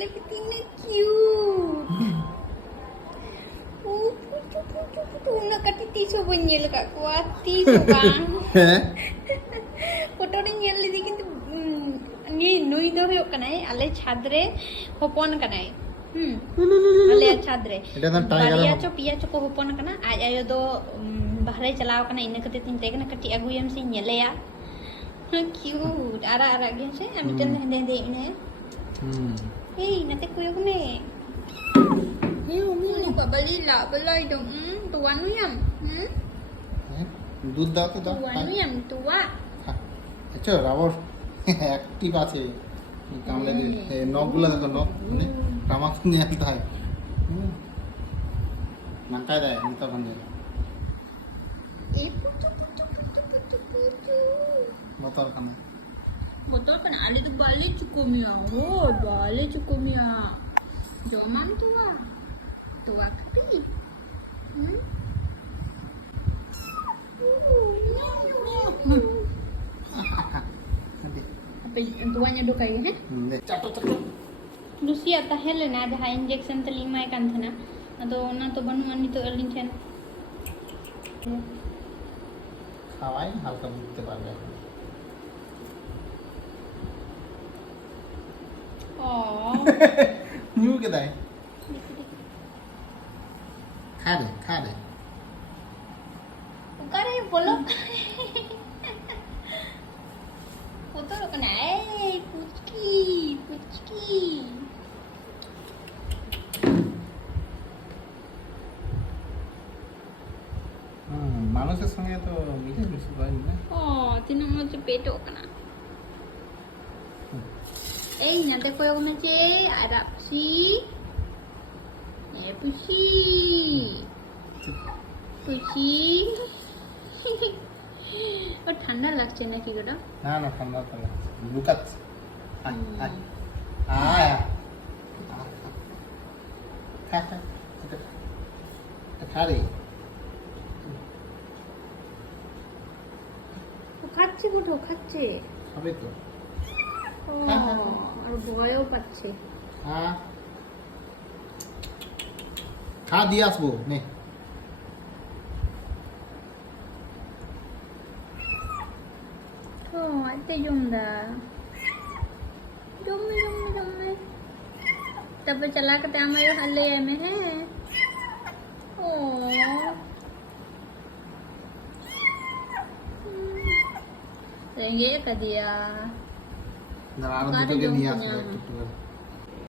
lebih tina cute. Putu nak kati tisu punya lekat kuat tisu bang. Foto ni nyel lidi kintu ni nui do hoyok kanai ale chadre hopon kanai. Ale chadre. Baria cho pia cho ko hopon kana aj ayo do bahre chalaw kana ina kati tin te kana kati aguyam si nyele ya. Cute. Ara gen se ami tan hende ine. Hey, nanti kuyo kene. Ini lupa beli lah, belai dong. Tuan nu yam. দুধ দাও তো দাও Tuan nu yam tua. আচ্ছা rubber active আছে কামড়ে দিলে নখগুলো দেখো নখ মানে তামাক নিয়ে আসতে হয় নাকায় দেয় আমি তখন বোতল খানা Botol kan ali tu balik cukumnya. Oh, balik cukumnya. Joman tua. Tua kapi. Apa tuanya do kayak he? চাটো চাটো Lucia tahel na jaha injection te 5 kan thana. Ado ona to banu ani to alin chen. খাওয়াই হালকা বুঝতে পারবে Oh. নিউকে দেয় খা দে Ukare bolo. Foto lo kena pucki. মানুষের সঙ্গে তো মিলে মিশে পারি না Oh, tinang mo sa peto ka na. Eh, nanti ko yung nasi, ada pusi. Pusi. ও ঠান্ডা লাগছে নাকি গোটা? না না ঠান্ডা তো না লুকাচ্ছে আয় খা রে ও খাচ্ছে কোটো খাচ্ছে। হবে তো ও আর ভয়ও পাচ্ছে। খা দিয়ে আসবো নে Oh, ate jom dah. Jom. Tapi चला के ते हमारे हल्ले में है। Oh. ये कर दिया। দাঁড়া আরো দুটোকে নিয়ে আসবো একটু